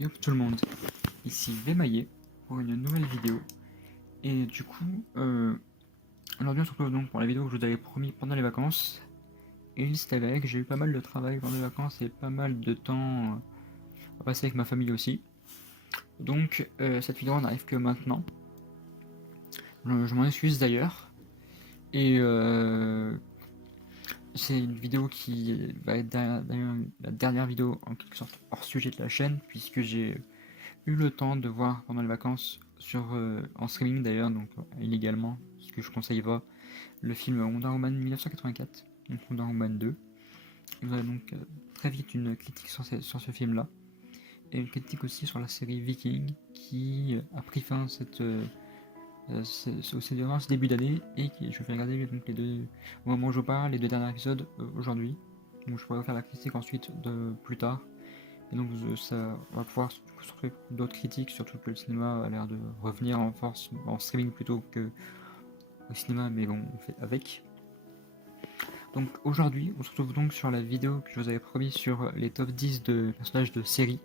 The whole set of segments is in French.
Yop tout le monde, ici Vémaillé pour une nouvelle vidéo. Et du coup, aujourd'hui on se retrouve donc pour la vidéo que je vous avais promis pendant les vacances. Et il s'est avéré que j'ai eu pas mal de travail pendant les vacances et pas mal de temps à passer avec ma famille aussi. Donc cette vidéo n'arrive que maintenant. Je m'en excuse d'ailleurs. Et c'est une vidéo qui va être d'ailleurs la dernière vidéo en quelque sorte hors sujet de la chaîne, puisque j'ai eu le temps de voir pendant les vacances en streaming d'ailleurs, donc illégalement, ce que je conseille pas, le film Wonder Woman 1984, donc Wonder Woman 2. Vous aurez donc très vite une critique sur ce film-là, et une critique aussi sur la série Viking, qui a pris fin durant ce début d'année, et je vais regarder donc au moment où je parle, les deux derniers épisodes aujourd'hui. Donc je pourrais faire la critique ensuite plus tard. Et donc ça va pouvoir se construire d'autres critiques, surtout que le cinéma a l'air de revenir en force en streaming plutôt que au cinéma, mais bon, on fait avec. Donc aujourd'hui, on se retrouve donc sur la vidéo que je vous avais promis sur les top 10 de personnages de série.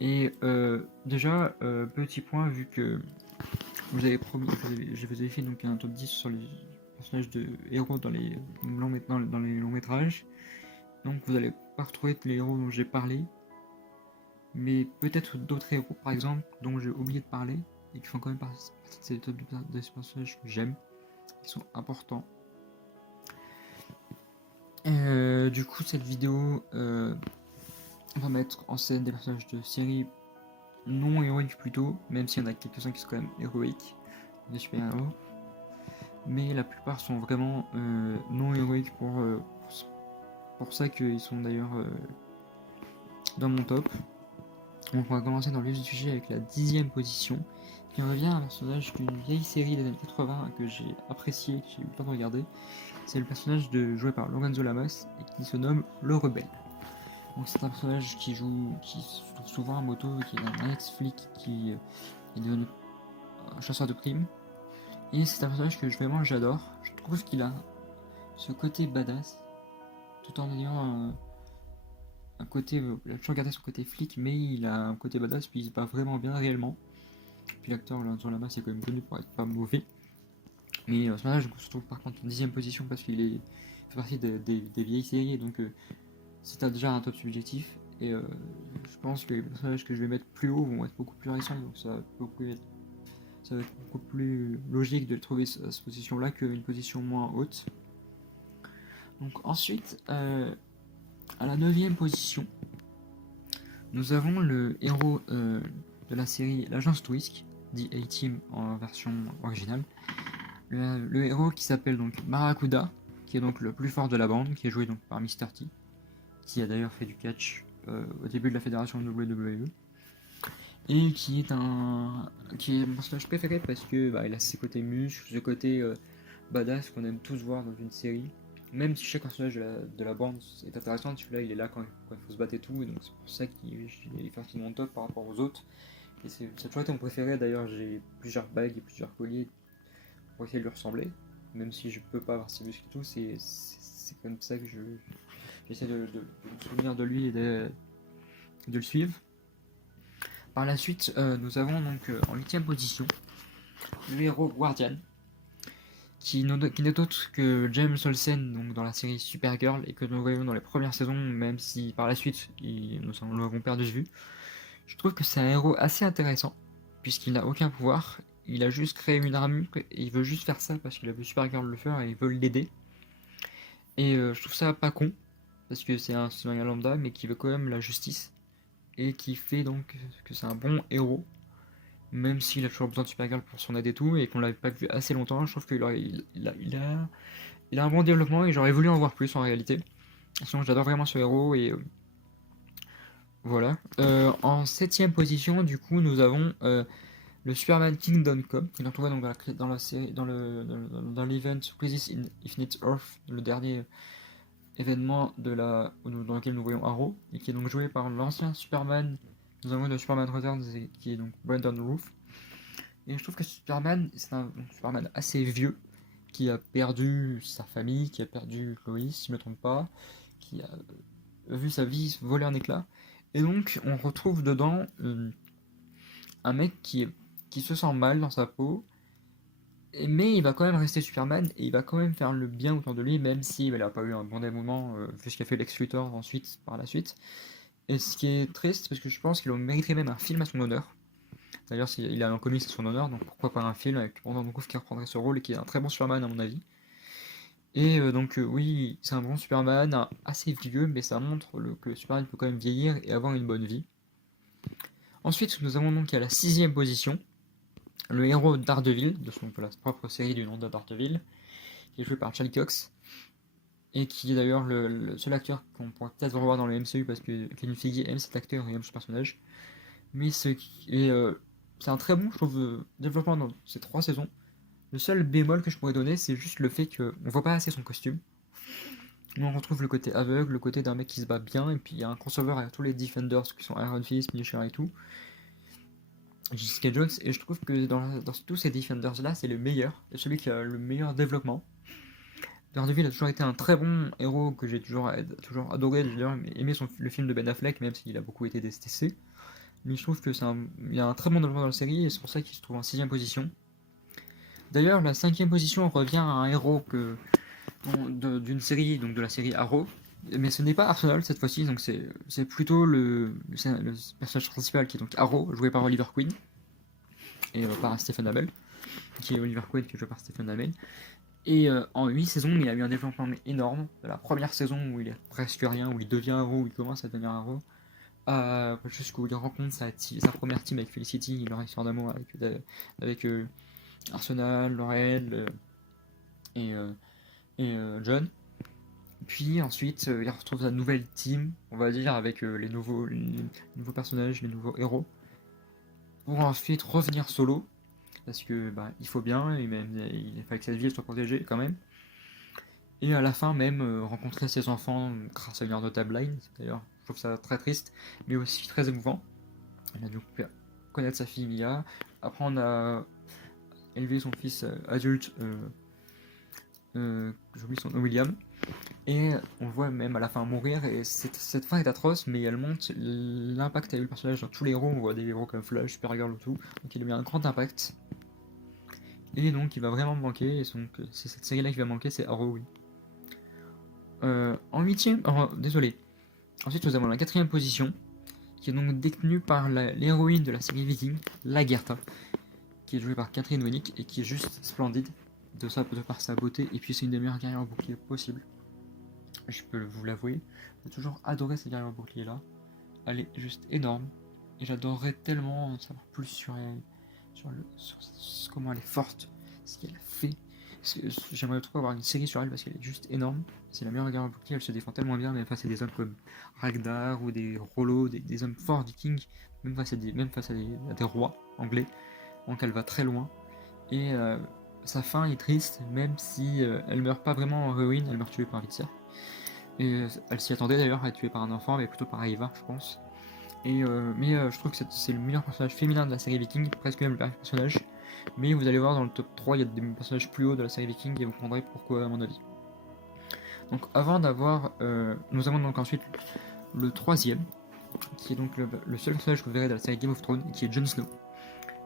Et déjà, petit point, vu que vous avez promis, je vous avais fait donc un top 10 sur les personnages de héros dans les longs métrages. Donc vous allez pas retrouver tous les héros dont j'ai parlé, mais peut-être d'autres héros par exemple dont j'ai oublié de parler et qui font quand même partie de ces personnages que j'aime, qui sont importants. Du coup cette vidéo va mettre en scène des personnages de série non héroïques plutôt, même s'il y en a quelques-uns qui sont quand même héroïques, des super-héros, mais la plupart sont vraiment non héroïques pour ça qu'ils sont d'ailleurs dans mon top. Donc on va commencer dans le vif du sujet avec la 10ème position, qui revient à un personnage d'une vieille série des années 80 que j'ai apprécié, que j'ai eu le temps de regarder. C'est le personnage joué par Lorenzo Lamas et qui se nomme Le Rebelle. Donc c'est un personnage qui se trouve souvent à moto, qui est un ex-flic qui est devenu un chasseur de primes. Et c'est un personnage que vraiment j'adore. Je trouve qu'il a ce côté badass, tout en ayant un côté, il a toujours gardé son côté flic, mais il a un côté badass, puis il se bat vraiment bien réellement. Puis l'acteur Lorenzo Lamas est quand même connu pour être pas mauvais. Mais ce personnage se trouve par contre en 10ème position parce qu'il fait partie des vieilles séries, donc c'est déjà un top subjectif. Et je pense que les personnages que je vais mettre plus haut vont être beaucoup plus récents, donc ça va être beaucoup plus logique de le trouver à cette position-là qu'une position moins haute. Donc ensuite, à la 9ème position, nous avons le héros de la série L'Agence Twisk, dit A-Team en version originale. Le héros qui s'appelle donc Maracuda, qui est donc le plus fort de la bande, qui est joué donc par Mr. T, qui a d'ailleurs fait du catch au début de la fédération WWE, et qui est mon personnage préféré parce que il a ses côtés muscles, ce côté badass qu'on aime tous voir dans une série. Même si chaque personnage de la bande est intéressant, celui-là il est là quand il faut se battre et tout, et donc c'est pour ça qu'il est parti de mon top par rapport aux autres. Et ça a toujours été mon préféré, d'ailleurs j'ai plusieurs bagues et plusieurs colliers pour essayer de lui ressembler, même si je peux pas avoir ses muscles et tout, c'est comme ça que j'essaie de me souvenir de lui et de le suivre. Par la suite, nous avons donc en 8ème position le héros Guardian, qui n'est autre que James Olsen donc dans la série Supergirl, et que nous voyons dans les premières saisons, même si par la suite nous l'avons perdu de vue. Je trouve que c'est un héros assez intéressant, puisqu'il n'a aucun pouvoir, il a juste créé une armure, et il veut juste faire ça parce qu'il a vu Supergirl le faire et il veut l'aider. Et je trouve ça pas con, parce que c'est un citoyen lambda, mais qui veut quand même la justice, et qui fait donc que c'est un bon héros, même s'il a toujours besoin de Supergirl pour son aide et tout, et qu'on l'avait pas vu assez longtemps. Je trouve qu'il a un bon développement, et j'aurais voulu en voir plus en réalité. Sinon j'adore vraiment ce héros, et voilà. En 7ème position, du coup, nous avons le Superman Kingdom Come, qui est retrouvé donc dans la série, dans l'event Crisis in Infinite Earth, le dernier événement dans lequel nous voyons Arrow, et qui est donc joué par l'ancien Superman. Nous avons le Superman Returns, qui est donc Brandon Routh. Et je trouve que Superman, c'est un Superman assez vieux, qui a perdu sa famille, qui a perdu Lois, si je ne me trompe pas, qui a vu sa vie voler en éclats. Et donc on retrouve dedans un mec qui se sent mal dans sa peau, mais il va quand même rester Superman et il va quand même faire le bien autour de lui, même s'il n'a pas eu un bon dénouement, vu ce qu'a fait Lex Luthor ensuite, par la suite. Et ce qui est triste, parce que je pense qu'il mériterait même un film à son honneur. D'ailleurs, il a un comics à son honneur, donc pourquoi pas un film avec Brandon Routh qui reprendrait ce rôle et qui est un très bon Superman à mon avis. Et oui, c'est un bon Superman, assez vieux, mais ça montre que Superman peut quand même vieillir et avoir une bonne vie. Ensuite, nous avons donc à la 6ème position le héros Daredevil, de sa propre série du nom de Daredevil, qui est joué par Charlie Cox, et qui est d'ailleurs le seul acteur qu'on pourra peut-être revoir dans le MCU parce que Kevin Feige aime cet acteur et aime ce personnage. Mais c'est un très bon, je trouve, développement dans ces 3 saisons. Le seul bémol que je pourrais donner, c'est juste le fait qu'on voit pas assez son costume. Nous on retrouve le côté aveugle, le côté d'un mec qui se bat bien, et puis il y a un crossover avec tous les Defenders qui sont Iron Fist, Punisher et tout. Jessica Jones, et je trouve que dans tous ces Defenders là, c'est le meilleur, c'est celui qui a le meilleur développement. Daredevil a toujours été un très bon héros que j'ai toujours adoré, j'ai d'ailleurs aimé le film de Ben Affleck, même s'il a beaucoup été détesté. Mais je trouve il y a un très bon développement dans la série, et c'est pour ça qu'il se trouve en 6ème position. D'ailleurs, la 5ème position revient à un héros d'une série, donc de la série Arrow, mais ce n'est pas Arsenal cette fois-ci, donc c'est plutôt le personnage principal qui est donc Arrow, joué par Oliver Queen, et par Stephen Amell, qui est Oliver Queen qui est joué par Stephen Amell. Et en 8 saisons, il a eu un développement énorme. De la première saison où il est presque rien, où il devient Arrow, où il commence à devenir Arrow, jusqu'où il rencontre sa première team avec Felicity, leur histoire d'amour avec Arsenal, Laurel et, John. Puis ensuite, il retrouve sa nouvelle team, on va dire, avec les nouveaux personnages, les nouveaux héros, pour ensuite revenir solo, parce que il faut bien, et même il fallait que cette ville soit protégée quand même. Et à la fin même, rencontrer ses enfants grâce à une heure de timeline, d'ailleurs je trouve ça très triste, mais aussi très émouvant. Elle a dû connaître sa fille Mia, apprendre à élever son fils adulte, j'oublie son nom, William, et on le voit même à la fin mourir, et cette fin est atroce, mais elle montre l'impact qu'a eu le personnage dans tous les héros. On voit des héros comme Flash, Supergirl ou tout, donc il a eu un grand impact. Et donc il va vraiment me manquer, et donc c'est cette série là qui va manquer, c'est Arrow, oui. En 8ème, désolé. Ensuite nous avons la 4ème position, qui est donc détenue par l'héroïne de la série Viking, Lagertha, qui est jouée par Catherine Winnick, et qui est juste splendide de par sa beauté, et puis c'est une des meilleures guerrières bouclier possible. Je peux vous l'avouer, j'ai toujours adoré cette guerrière bouclier là. Elle est juste énorme, et j'adorerais tellement en savoir plus sur elle, sur comment elle est forte, ce qu'elle fait. J'aimerais trop avoir une série sur elle parce qu'elle est juste énorme. C'est la meilleure guerrière bouclier, elle se défend tellement bien, même face à des hommes comme Ragnar ou des Rollo, des hommes forts vikings, même face à des rois anglais. Donc elle va très loin. Et sa fin est triste, même si elle meurt pas vraiment en ruine, elle meurt tuée par Vitzer. Et elle s'y attendait d'ailleurs à être tuée par un enfant, mais plutôt par Eva, je pense. Mais je trouve que c'est le meilleur personnage féminin de la série Viking, presque même le meilleur personnage. Mais vous allez voir dans le top 3, il y a des personnages plus hauts de la série Viking et vous comprendrez pourquoi à mon avis. Donc avant d'avoir... nous avons donc ensuite le 3ème, qui est donc le seul personnage que vous verrez dans la série Game of Thrones, qui est Jon Snow.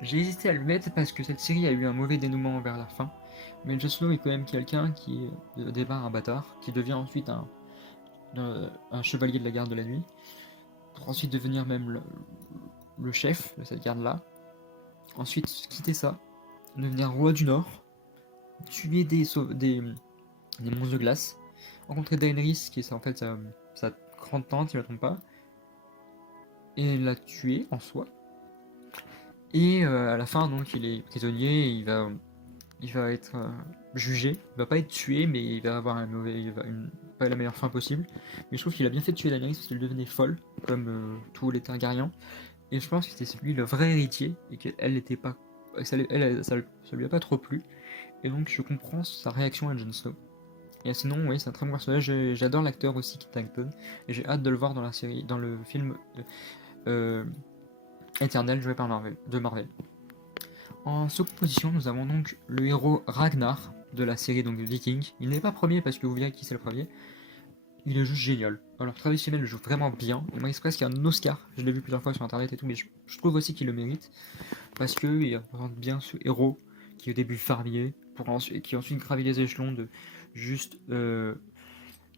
J'ai hésité à le mettre parce que cette série a eu un mauvais dénouement vers la fin, mais Jon Snow est quand même quelqu'un qui est au départ un bâtard, qui devient ensuite un chevalier de la garde de la nuit, pour ensuite devenir même le chef de cette garde-là. Ensuite quitter ça, devenir roi du Nord, tuer des monstres de glace, rencontrer Daenerys, qui est en fait sa grande tante, si je ne me trompe pas, et la tuer en soi. Et à la fin, donc, il est prisonnier, et il va être jugé. Il va pas être tué, mais il va avoir pas la meilleure fin possible. Mais je trouve qu'il a bien fait de tuer Daenerys parce qu'elle devenait folle, comme tous les Targaryens. Et je pense que c'était celui le vrai héritier, et qu'elle n'était pas. Ça lui a pas trop plu. Et donc je comprends sa réaction à Jon Snow. Et sinon, oui, c'est un très bon personnage. J'adore l'acteur aussi, Kit Harington. Et j'ai hâte de le voir dans le film Éternel joué par Marvel. En seconde position, nous avons donc le héros Ragnar de la série donc Viking. Il n'est pas premier parce que vous verrez qui c'est le premier. il est juste génial. Alors traditionnel le joue vraiment bien. Il mérite presque un Oscar. Je l'ai vu plusieurs fois sur internet et tout, mais je trouve aussi qu'il le mérite parce que il représente bien ce héros qui est au début fermier, qui ensuite gravit les échelons de juste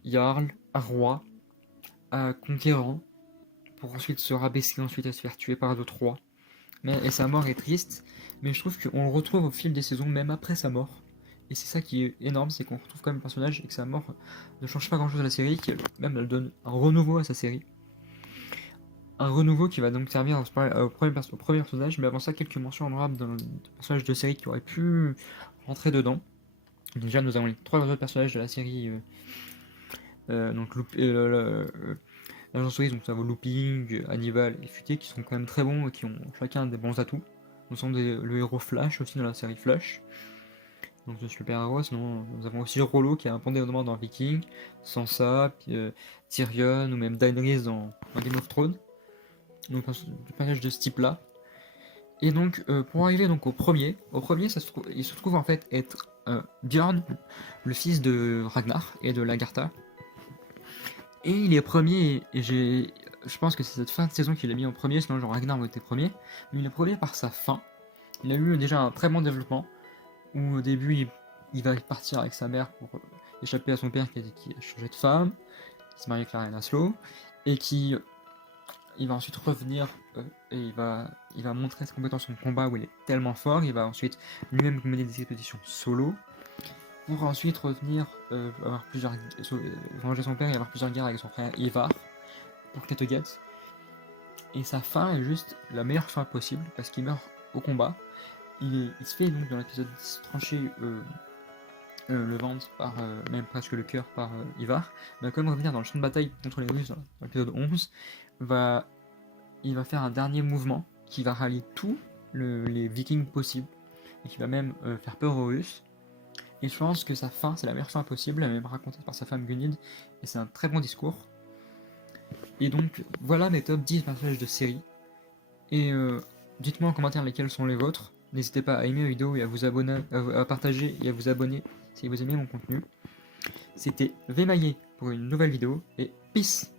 Jarl à roi à conquérant pour ensuite se rabaisser ensuite à se faire tuer par d'autres rois. Et sa mort est triste, mais je trouve qu'on le retrouve au fil des saisons, même après sa mort. Et c'est ça qui est énorme, c'est qu'on retrouve quand même le personnage et que sa mort ne change pas grand chose à la série, même elle donne un renouveau à sa série. Un renouveau qui va donc servir au premier personnage, mais avant ça, quelques mentions honorables d'un personnage de série qui aurait pu rentrer dedans. Déjà, nous avons les 3 autres personnages de la série, donc l'agent Souris, donc nous avons Looping, Hannibal et Futé, qui sont quand même très bons et qui ont chacun des bons atouts. Nous sommes le héros Flash aussi dans la série Flash. Donc le super héros, sinon nous avons aussi Rollo qui a un pondéronement dans Viking, Sansa, Tyrion ou même Daenerys dans Game of Thrones. Donc un personnage de ce type là. Et donc pour arriver donc au premier il se trouve en fait être Bjorn, le fils de Ragnar et de Lagertha. Et il est premier, et je pense que c'est cette fin de saison qu'il a mis en premier, sinon genre Ragnar aurait été premier. Mais il est premier par sa fin. Il a eu déjà un très bon développement, où au début il va partir avec sa mère pour échapper à son père qui a changé de femme, qui se marie avec Lyanna Snow, et il va ensuite revenir et il va montrer ses compétences en combat où il est tellement fort. Il va ensuite lui-même mener des expéditions solo pour ensuite revenir venger son père et avoir plusieurs guerres avec son frère Ivar pour Kattegat. Et sa fin est juste la meilleure fin possible parce qu'il meurt au combat. Il se fait donc dans l'épisode 10 trancher le ventre par même presque le cœur par Ivar. Il va quand même revenir dans le champ de bataille contre les Russes dans l'épisode 11. Il va faire un dernier mouvement qui va rallier tous les Vikings possibles et qui va même faire peur aux Russes. Et je pense que sa fin, c'est la meilleure fin possible, elle est même racontée par sa femme Gunhild, et c'est un très bon discours. Et donc voilà mes top 10 personnages de série. Et dites-moi en commentaire lesquels sont les vôtres. N'hésitez pas à aimer la vidéo et à vous abonner, à partager et à vous abonner si vous aimez mon contenu. C'était Vemaillé pour une nouvelle vidéo, et peace!